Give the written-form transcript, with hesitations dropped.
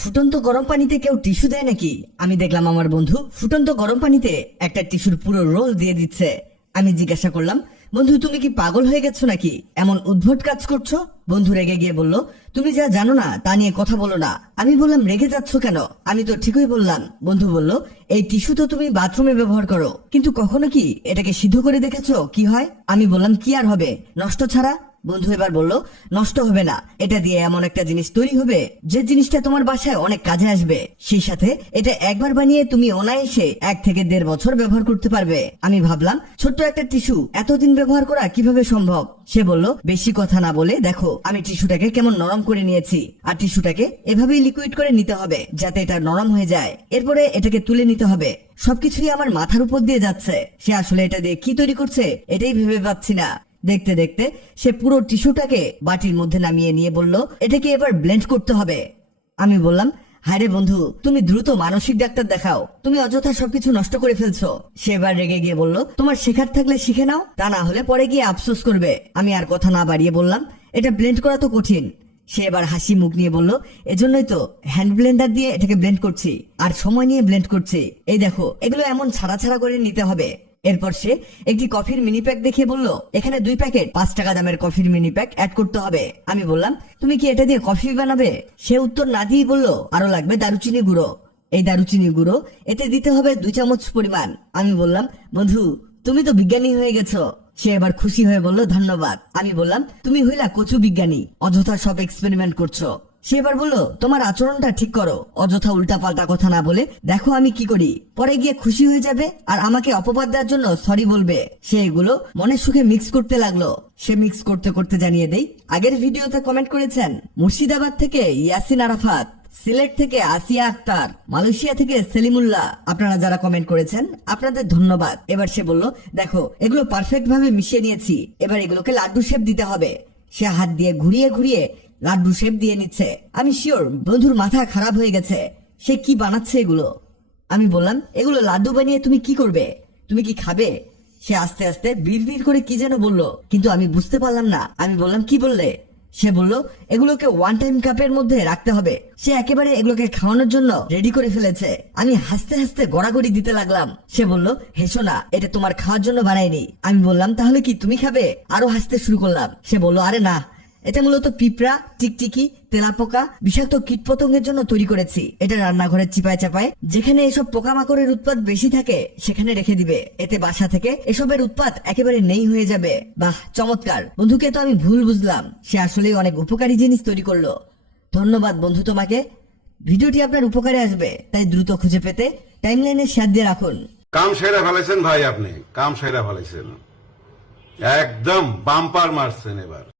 ফুটন্ত গরম পানিতে কেউ টিস্যু দেয় নাকি? আমি দেখলাম আমার বন্ধু ফুটন্ত গরম পানিতে একটা টিস্যুর পুরো রোল দিয়ে দিচ্ছে। আমি জিজ্ঞাসা করলাম, বন্ধু তুমি কি পাগল হয়ে গেছো নাকি, এমন উদ্ভট কাজ করছো? বন্ধু রেগে গিয়ে বলল, তুমি যা জানো না তা নিয়ে কথা বলো না। আমি বললাম, রেগে যাচ্ছ কেন? আমি তো ঠিকই বললাম। বন্ধু বলল, এই টিস্যু তো তুমি বাথরুমে ব্যবহার করো, কিন্তু কখনো কি এটাকে সিদ্ধ করে দেখেছো কি হয়? আমি বললাম, কি আর হবে, নষ্ট ছাড়া। বন্ধু এবার বলল, নষ্ট হবে না, এটা দিয়ে এমন একটা জিনিস তৈরি হবে যে জিনিসটা তোমার বাসায় অনেক কাজে আসবে। সেই সাথে এটা একবার বানিয়ে তুমি অনায়াসে 1 থেকে 1.5 বছর ব্যবহার করতে পারবে। আমি ভাবলাম, ছোট্ট একটা টিস্যু এতদিন ব্যবহার করা কিভাবে সম্ভব? সে বলল, বেশি কথা না বলে দেখো আমি টিস্যুটাকে কেমন নরম করে নিয়েছি, আর টিস্যুটাকে এভাবেই লিকুইড করে নিতে হবে যাতে এটা নরম হয়ে যায়। এরপরে এটাকে তুলে নিতে হবে। সবকিছুই আমার মাথার উপর দিয়ে যাচ্ছে। সে আসলে এটা দিয়ে কি তৈরি করছে এটাই ভেবে পাচ্ছি না। দেখতে দেখতে সে পুরো টিস্যুটাকে বাটির মধ্যে নামিয়ে নিয়ে বলল, এটাকে এবার ব্লেন্ড করতে হবে। আমি বললাম, হায়রে বন্ধু, তুমি দ্রুত মানসিক ডাক্তার দেখাও, তুমি অযথা সবকিছু নষ্ট করে ফেলছো। সে এবার রেগে গিয়ে বলল, তোমার শেখার থাকলে শিখে নাও, তা না হলে পরে গিয়ে আফসোস করবে। আমি আর কথা না বাড়িয়ে বললাম, এটা ব্লেন্ড করা তো কঠিন। সে এবার হাসি মুখ নিয়ে বলল, এজন্যই তো হ্যান্ড ব্লেন্ডার দিয়ে এটাকে ব্লেন্ড করছি, আর সময় নিয়ে ব্লেন্ড করছি। এই দেখো, এগুলো এমন ছাড়া ছাড়া করে নিতে হবে। এরপর সে একটি কফির মিনি প্যাক দেখিয়ে বলল, এখানে 2 প্যাকেট 5 টাকা দামের কফির মিনি প্যাক অ্যাড করতে হবে। আমি বললাম, তুমি কি এটা দিয়ে কফি বানাবে? সে উত্তর না দিয়ে বলল, আরো লাগবে দারুচিনি গুঁড়ো। এই দারুচিনি গুঁড়ো এতে দিতে হবে 2 চামচ পরিমাণ। আমি বললাম, বন্ধু তুমি তো বিজ্ঞানী হয়ে গেছো। সে এবার খুশি হয়ে বলল, ধন্যবাদ। আমি বললাম, তুমি হইলা কচু বিজ্ঞানী, অযথা সব এক্সপেরিমেন্ট করছো। সে এবার বলল, তোমার আচরণটা ঠিক করো, অযথা উল্টা পাল্টা কথা না বলে দেখো আমি কি করি। পরে গিয়ে খুশি হয়ে যাবে আর আমাকে অপবাদ দেওয়ার জন্য সরি বলবে। সে এগুলো মনের সুখে মিক্স করতে লাগলো। সে মিক্স করতে করতে জানিয়ে দেই, আগের ভিডিওতে কমেন্ট করেছেন মুর্শিদাবাদ থেকে ইয়াসিন আরাফাত, সিলেট থেকে আসিয়া আক্তার, মালয়েশিয়া থেকে সেলিমুল্লাহ। আপনারা যারা কমেন্ট করেছেন আপনাদের ধন্যবাদ। এবার সে বলল, দেখো এগুলো পারফেক্ট ভাবে মিশিয়ে নিয়েছি, এবার এগুলোকে লাড্ডু শেপ দিতে হবে। সে হাত দিয়ে ঘুরিয়ে ঘুরিয়ে লাড্ডু শেপ দিয়ে নিচ্ছে। আমি শিওর বন্ধুর মাথা খারাপ হয়ে গেছে, সে কি বানাচ্ছে এগুলো। আমি বললাম, এগুলো লাড্ডু বানিয়ে তুমি কি করবে, তুমি কি খাবে? সে আস্তে আস্তে বিড় করে কি যেন বলল, কিন্তু আমি বুঝতে পারলাম না। আমি বললাম, কি বললে? সে বলল, এগুলোকে 1 টাইম কাপের মধ্যে রাখতে হবে। সে একেবারে এগুলোকে খাওয়ানোর জন্য রেডি করে ফেলেছে। আমি হাসতে হাসতে গড়াগড়ি দিতে লাগলাম। সে বলল, হেসো না, এটা তোমার খাওয়ার জন্য বানাইনি। আমি বললাম, তাহলে কি তুমি খাবে? আরো হাসতে শুরু করলাম। সে বলল, আরে না, এটা মূলত পিঁপড়া, টিকটিকি, তেলাপোকা, বিষাক্ত কীটপতঙ্গের জন্য তৈরি করেছি। এটা রান্নাঘরের চিপায় চাপায় যেখানে এসব পোকামাকড়ের উৎপাত বেশি থাকে সেখানে রেখে দিবে, এতে বাসা থেকে এসবের উৎপাত একেবারে নেই হয়ে যাবে। বাহ, চমৎকার। বন্ধুকে তো আমি ভুল বুঝলাম, সে আসলেই অনেক উপকারী জিনিস তৈরি করলো। ধন্যবাদ বন্ধু তোমাকে। ভিডিওটি আপনার উপকারে আসবে, তাই দ্রুত খুঁজে পেতে টাইমলাইনে শেয়ার দিয়ে রাখুন। কাম সেরা ফেলেছেন ভাই, আপনি কাম সেরা ফেলেছেন, একদম বাম্পার মারছেন এবার।